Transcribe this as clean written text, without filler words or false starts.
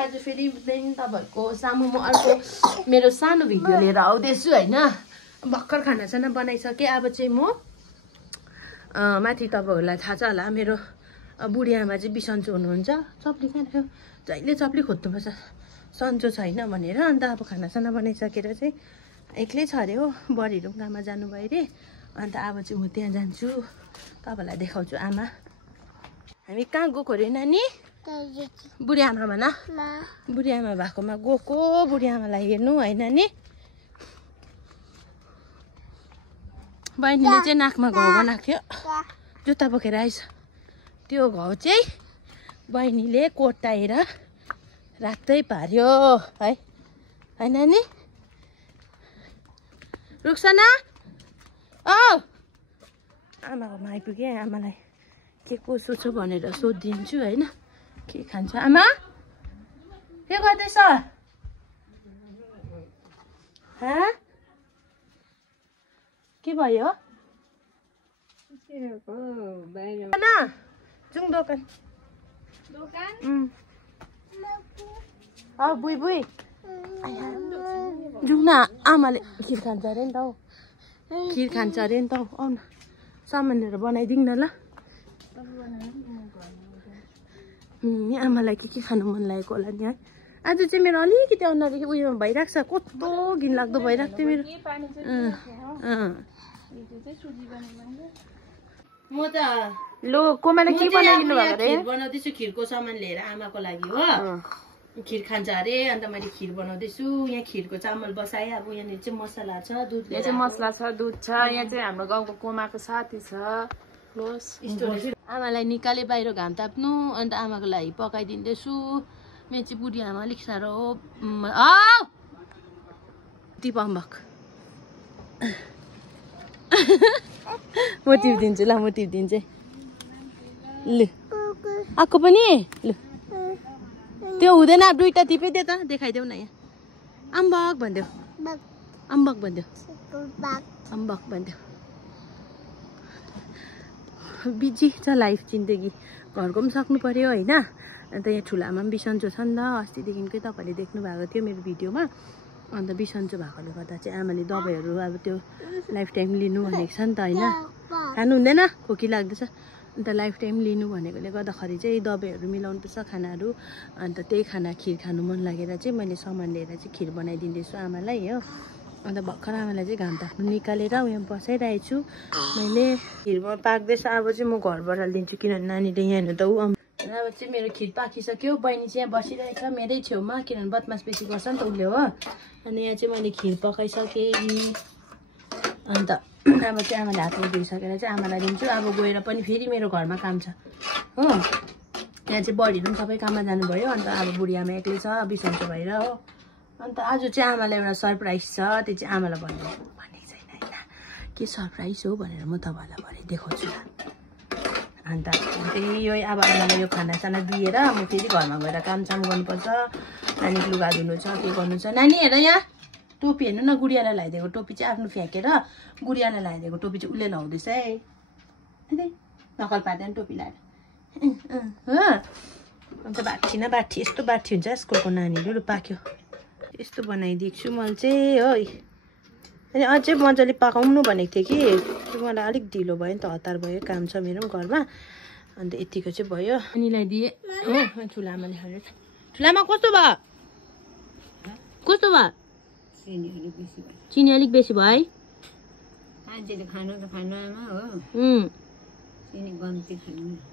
आज फेरि तपाईँहरूको सामु म अर्को मेरो सानो भिडियो लिएर आउँदैछु होइन। भर्खर खानासाना बनाइसकेँ। अब चाहिँ म माथि तपाईँहरूलाई थाहा छ होला मेरो बुढी आमा चाहिँ बिसन्चो हुनुहुन्छ। चप्ली खानु जहिले चप्ली खोज्नुपर्छ सन्चो छैन भनेर। अन्त अब खानासाना बनाइसकेर चाहिँ एक्लै छ अरे हो, बडीहरू पनि काममा जानुभयो अरे। अन्त अब चाहिँ म त्यहाँ जान्छु, तपाईँलाई देखाउँछु। आमा हामी कहाँ गएको अरे नानी? बुढी आमा भन। बुढी आमा भएकोमा गएको, बुढी आमालाई हेर्नु है नानी। बहिनीले चाहिँ नाकमा घाउ बनाएको थियो, जुत्ता बोकेर आइस। त्यो घाउ चाहिँ बहिनीले कोट्याएर रातै पार्यो है, है नानी? रुक्सना औ आमाकोमा आइपुगेँ। आमालाई के कसो छ भनेर सोधिदिन्छु होइन। के खान्छ आमा? के गर्दैछ? के भयो? जाउँ दोकान। बुई बुई जाउँ न। आमाले खिर खान्छ अरे नि त हौ, खिर खान्छ अरे नि त हौ। आउन सामानहरू बनाइदिउँ न ल। आमालाई के खानु मन लागेको होला नि है। आज चाहिँ मेरो अलिकति अनुहार उयो भइरहेको छ, कस्तो घिनलाग्दो भइरहेको थियो मेरो। म त लो कोमाले के बनाइदिनु भएको रे? खिर बनाउँदैछु, खिरको सामान लिएर आमाको लागि हो। खिर खान्छ अरे, अन्त मैले खिर बनाउँदैछु। यहाँ खिरको चामल बसाएँ। अब यहाँनिर चाहिँ मसला छ, दुध, यहाँ चाहिँ मसला छ, दुध छ। यहाँ चाहिँ हाम्रो गाउँको कोमाको साथी छ। आमालाई निकाले बाहिर घाम ताप्नु, अन्त आमाको लागि पकाइदिँदैछु। मेरो चाहिँ बुढी आमा अलिक साह्रो टिपम्बक। म टिपिदिन्छु ल, म टिपिदिन्छु लु। आएको पनि लु, त्यो हुँदैन। दुईटा टिपिदियो त, देखाइदेऊ न। यहाँ अम्बक भनिदेऊ, अम्बक भनिदेऊ, अम्बक भनिदेऊ। बिजी छ लाइफ जिन्दगी, घरको पनि सक्नु पर्यो होइन। अन्त यहाँ ठुलामा पनि बिसन्चो छ नि त, अस्तिदेखिकै तपाईँहरूले देख्नु भएको थियो मेरो भिडियोमा। अन्त बिसन्चो भएकोले गर्दा चाहिँ आमाले दबाईहरू अब त्यो लाइफ टाइम लिनु भनेको छ नि त होइन। खानु हुँदैन, खोकी लाग्दैछ। अन्त लाइफ टाइम लिनु भनेकोले गर्दाखेरि चाहिँ दबाईहरू मिलाउनुपर्छ खानाहरू। अन्त त्यही खाना खिर खानु मन लागेर चाहिँ मैले सामान लिएर चाहिँ खिर बनाइदिँदैछु आमालाई हो। अन्त भर्खर आमालाई चाहिँ घाम ताप्नु निकालेर उयो बसाइरहेको छु मैले। खिरमा पाक्दैछ। अब चाहिँ म घरबाट लिन्छु, किनभने नानीले यहाँ हेर्नु त ऊ। अब चाहिँ मेरो खिर पाकिसक्यो। बहिनी चाहिँ यहाँ बसिरहेछ मेरै छेउमा, किनभने बदमास बेसी गर्छ नि त उसले हो। अनि यहाँ चाहिँ मैले खिर पकाइसकेँ। अन्त अब चाहिँ आमाले हातमा धोइसकेर चाहिँ आमालाई दिन्छु। अब गएर पनि फेरि मेरो घरमा काम छ हो। यहाँ चाहिँ बडीहरू पनि सबै काममा जानुभयो। अन्त अब बुढी आमा एक्लै छ बिसन्चो भएर हो। अन्त आज चाहिँ आमालाई एउटा सरप्राइज छ, त्यो चाहिँ आमालाई भनेको छैन होइन। के सरप्राइज हो भनेर म तपाईँहरूलाई भरे देखाउँछु ल। अन्त त्यही यो अब आमालाई यो खानासाना दिएर म फेरि घरमा गएर कामसाम गर्नुपर्छ। नानीको लुगा धुनु छ, के गर्नु छ। नानी हेर यहाँ टोपी हेर्नु न, गुडियालाई लगाइदिएको टोपी चाहिँ आफ्नो फ्याँकेर गुडियालाई लगाइदिएको टोपी चाहिँ उसले लगाउँदैछ है। नकल पार्दैन टोपी लगाएर हो। अन्त बाठी न बाठी, यस्तो बाठी हुन्छ स्कुलको नानीहरू। पाक्यो यस्तो बनाइदिएको छु मैले चाहिँ हो। अनि अझै मजाले पकाउनु भनेको थिएँ कि मलाई अलिक ढिलो भयो नि त, हतार भयो, काम छ मेरो पनि घरमा। अन्त यतिको चाहिँ भयो। नानीलाई दिएँ हो। ठुला आमाले खानु। ठुला आमा कस्तो भयो? कस्तो भयो? चिनी अलिक बेसी भयो है। मान्छेले खानु त खानु आमा हो, चिनी कम्ती खानु।